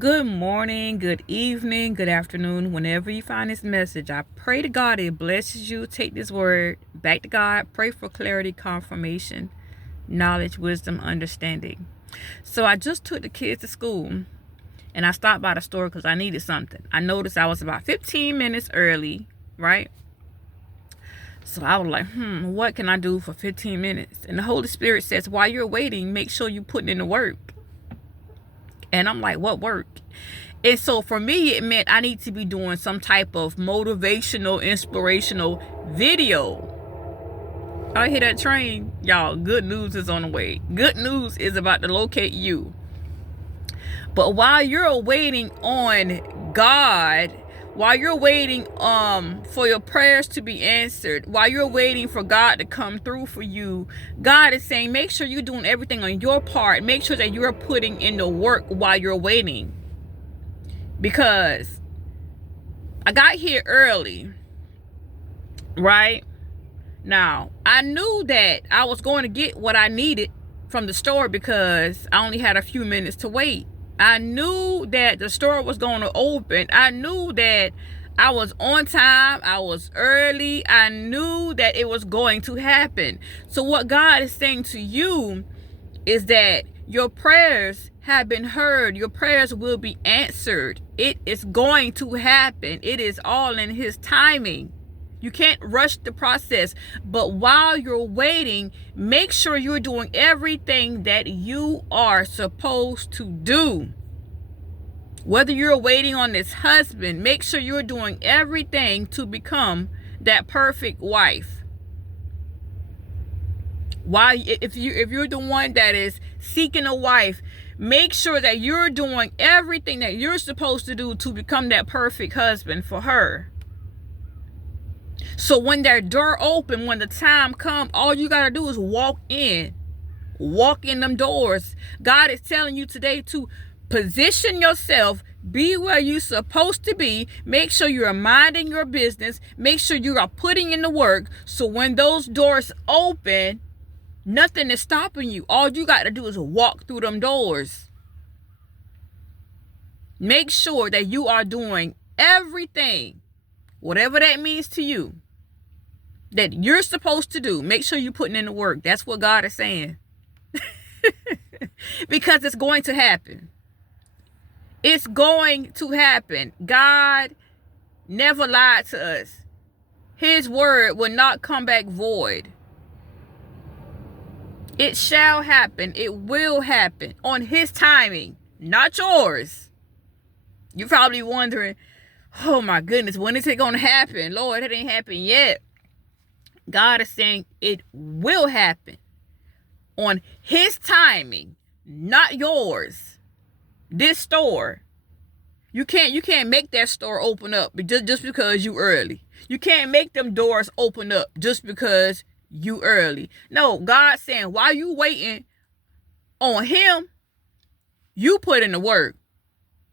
Good morning, good evening, good afternoon, whenever you find this message. I pray to God it blesses you. Take this word back to God. Pray for clarity, confirmation, knowledge, wisdom, understanding. So I just took the kids to school and I stopped by the store because I needed something. I noticed I was about 15 minutes early, right? So I was like, what can I do for 15 minutes? And the Holy Spirit says, while you're waiting, make sure you're putting in the work. And I'm like, what work? And so for me, it meant I need to be doing some type of motivational, inspirational video. I hear that train. Y'all, good news is on the way. Good news is about to locate you. But while you're waiting on God, while you're waiting for your prayers to be answered, while you're waiting for God to come through for you, God is saying, make sure you're doing everything on your part. Make sure that you're putting in the work while you're waiting. Because I got here early, right? Now, I knew that I was going to get what I needed from the store because I only had a few minutes to wait. I knew that the store was going to open. I knew that I was on time. I was early. I knew that it was going to happen. So what God is saying to you is that your prayers have been heard. Your prayers will be answered. It is going to happen. It is all in His timing. You can't rush the process. But while you're waiting, make sure you're doing everything that you are supposed to do. Whether you're waiting on this husband, make sure you're doing everything to become that perfect wife. Why, if you're the one that is seeking a wife, make sure that you're doing everything that you're supposed to do to become that perfect husband for her. So when that door open, when the time comes, all you got to do is walk in them doors. God is telling you today to position yourself, be where you're supposed to be. Make sure you are minding your business. Make sure you are putting in the work. So when those doors open, nothing is stopping you. All you got to do is walk through them doors. Make sure that you are doing everything, whatever that means to you, that you're supposed to do. Make sure you're putting in the work. That's what God is saying. Because it's going to happen. It's going to happen. God never lied to us. His word will not come back void. It shall happen. It will happen on His timing, not yours. You're probably wondering, oh my goodness, when is it going to happen? Lord, it ain't happened yet. God is saying it will happen on His timing, not yours. This store, you can't make that store open up just because you early. You can't make them doors open up just because you early. No, God's saying while you waiting on Him, you put in the work.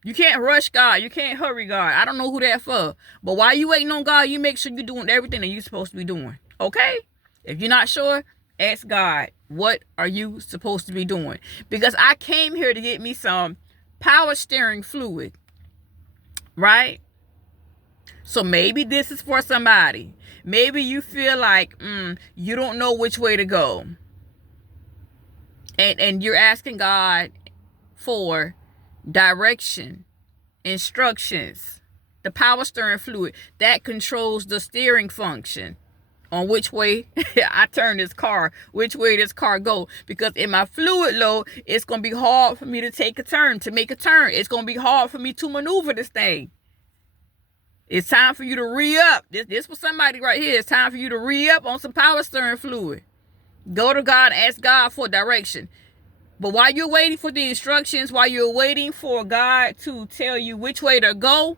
You can't rush God. You can't hurry God. I don't know who that for. But while you waiting on God, you make sure you're doing everything that you're supposed to be doing. Okay? If you're not sure, ask God, what are you supposed to be doing? Because I came here to get me some power steering fluid. Right? So maybe this is for somebody. Maybe you feel like you don't know which way to go. And you're asking God for direction, instructions. The power steering fluid that controls the steering function on which way I turn this car, which way this car go. Because in my fluid low, it's going to be hard for me to take a turn, to make a turn. It's going to be hard for me to maneuver this thing. It's time for you to re-up. This for somebody right here. It's time for you to re-up on some power steering fluid. Go to God and ask God for direction. But while you're waiting for the instructions, while you're waiting for God to tell you which way to go,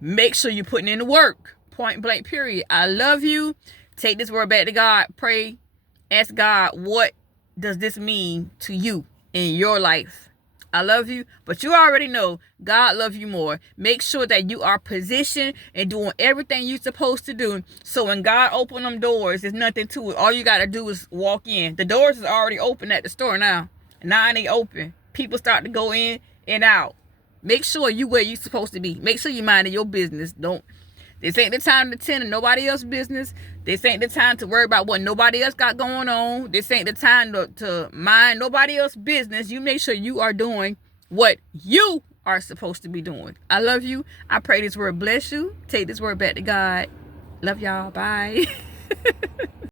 make sure you're putting in the work. Point blank, period. I love you. Take this word back to God. Pray. Ask God, what does this mean to you in your life? I love you, but you already know God loves you more. Make sure that you are positioned and doing everything you're supposed to do. So when God open them doors, there's nothing to it. All you got to do is walk in. The doors is already open at the store now. Now they open. People start to go in and out. Make sure you where you supposed to be. Make sure you minding your business. Don't. This ain't the time to tend to nobody else's business. This ain't the time to worry about what nobody else got going on. This ain't the time to mind nobody else's business. You make sure you are doing what you are supposed to be doing. I love you. I pray this word bless you. Take this word back to God. Love y'all. Bye.